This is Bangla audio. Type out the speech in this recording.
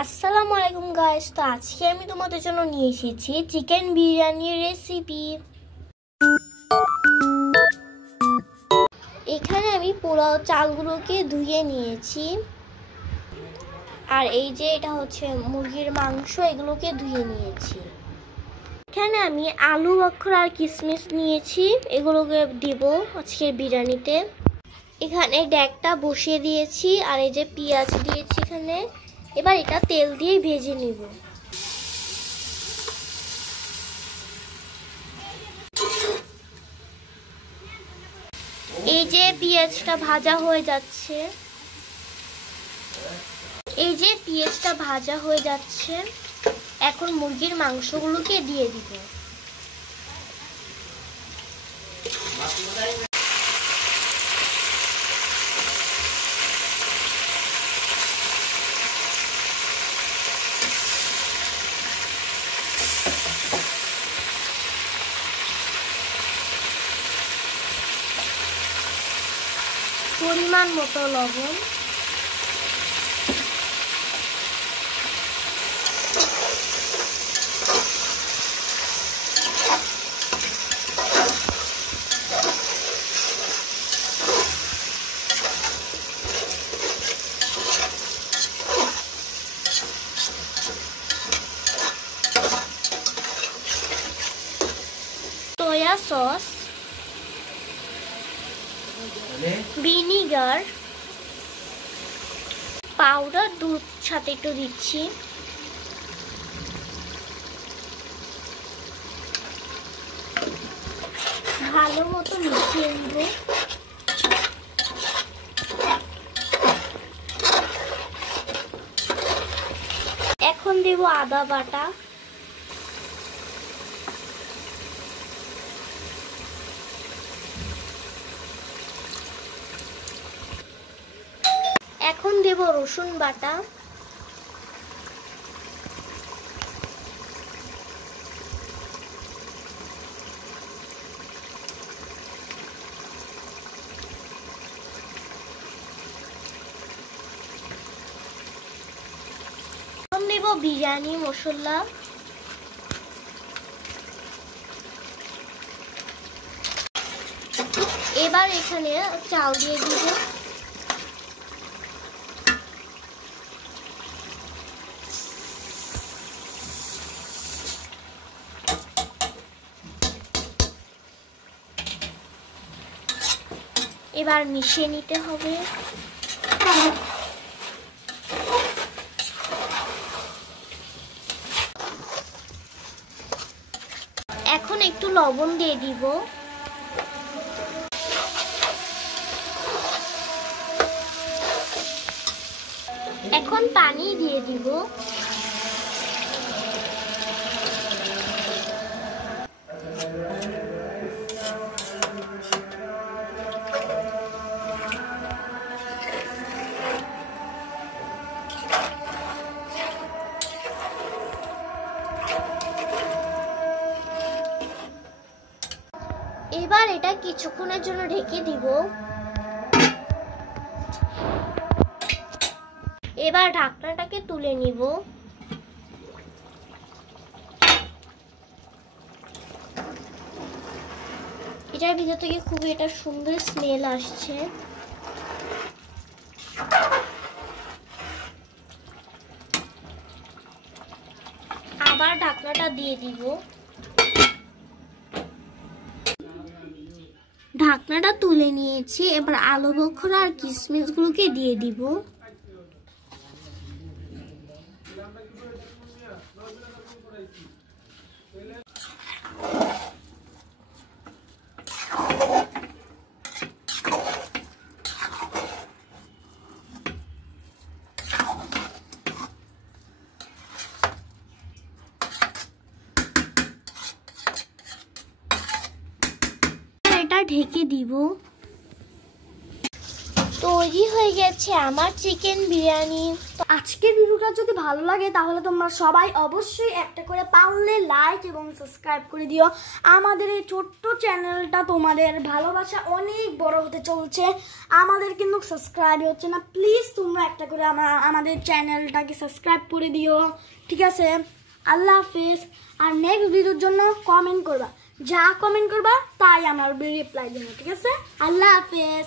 আসসালামু আলাইকুম গাইস। তো আজকে আমি তোমাদের জন্য নিয়ে এসেছি চিকেন বিরিয়ানির রেসিপি। এখানে আমি পোলাও চালগুলোকে ধুয়ে নিয়েছি, আর এই যে এটা হচ্ছে মুরগির মাংস, এগুলোকে ধুয়ে নিয়েছি। এখানে আমি আলু বখরা আর কিশমিশ নিয়েছি, এগুলোকে দিব আজকে বিরিয়ানিতে। এখানে ডেকটা বসিয়ে দিয়েছি, আর এই যে পেঁয়াজ দিয়েছি এখানে। এবার এটা তেল দিয়ে ভেজে নিব। এই যে পেঁয়াজটা ভাজা হয়ে যাচ্ছে, এখন মুরগির মাংসগুলোকে দিয়ে দিব। পরিমাণ মতো লবণ, সয়া সস, ভিনিগার, পাউডার দুধ সাথে একটু দিচ্ছি। ভালো মতো মিশিয়ে নিব। এখন দেব আদা বাটা, এখন দেব রসুন বাটা, এখন দেব বিরিয়ানি মশলা, এবার এখানে চাল দিয়ে দিব। এবার মিশিয়ে নিতে হবে। এখন একটু লবণ দিয়ে দিব। এখন পানি দিয়ে দিব। এবার এটা কিছুক্ষণের জন্য ঢেকে দিব। এবার ঢাকনাটাকে তুলে নিব। এটার ভিতর থেকে খুবই একটা সুন্দর স্মেল আসছে। আবার ঢাকনাটা দিয়ে দিব। ঢাকনাটা তুলে নিয়েছি। এবার আলু বখরা আর কিশমিশ গুলোকে দিয়ে দিব। ঢেকে দিব। তৈরি হয়ে গেছে আমার চিকেন বিরিয়ানি। তো আজকের ভিডিওটা যদি ভালো লাগে তাহলে তোমরা সবাই অবশ্যই একটা করে পারলে লাইক এবং সাবস্ক্রাইব করে দিও। আমাদের এই ছোট্ট চ্যানেলটা তোমাদের ভালোবাসা অনেক বড় হতে চলছে, আমাদের কিন্তু সাবস্ক্রাইব হচ্ছে না। প্লিজ তোমরা একটা করে আমাদের চ্যানেলটাকে সাবস্ক্রাইব করে দিও, ঠিক আছে? আল্লাহ হাফেজ। আর নেক্সট ভিডিওর জন্য কমেন্ট করবা, যা কমেন্ট করবা তাই আমার রিপ্লাই দেবো, ঠিক আছে? আল্লাহ হাফেজ।